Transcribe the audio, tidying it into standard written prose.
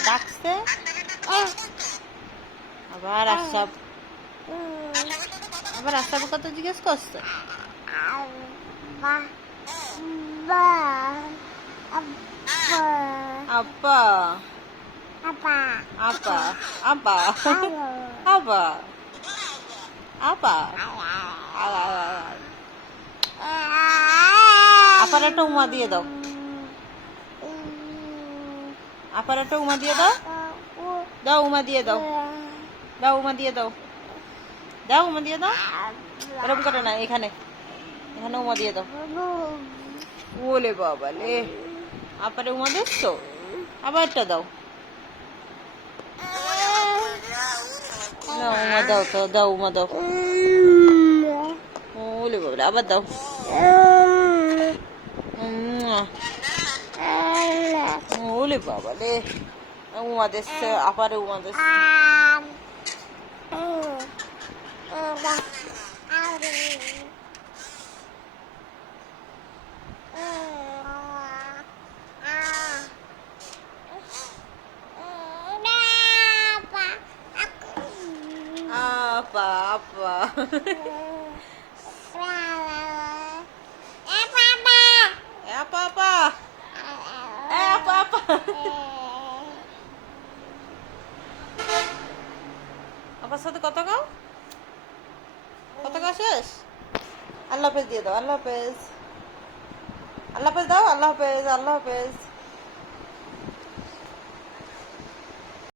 ডাকছে আবার আশরাফ কত জিজ্ঞেস করছে আপা আপা আপা আপা আপা আপার একটা উমা দিয়ে দাও আপার একটা উমা দিয়ে দাও দাও উমা দিয়ে দাও দাও উমা দিয়ে দাও দাও উমা দিয়ে দাও এরকম করে না এখানে এখানে উমা দিয়ে দাও ওলে বাবা লে আপারে উমা দিচ্ছ আবার একটা দাও না উমা দাও তো দাও উমা দাও ওলে বাবা আবার দাও ওলে বাবা লে উমা দিচ্ছে আপারে উমা দিচ্ছে আপা আপা আপার সাথে কত গাও শেষ আল্লাহ হাফেজ দিয়ে দাও আল্লাহ হাফেজ দাও আল্লাহ হাফেজ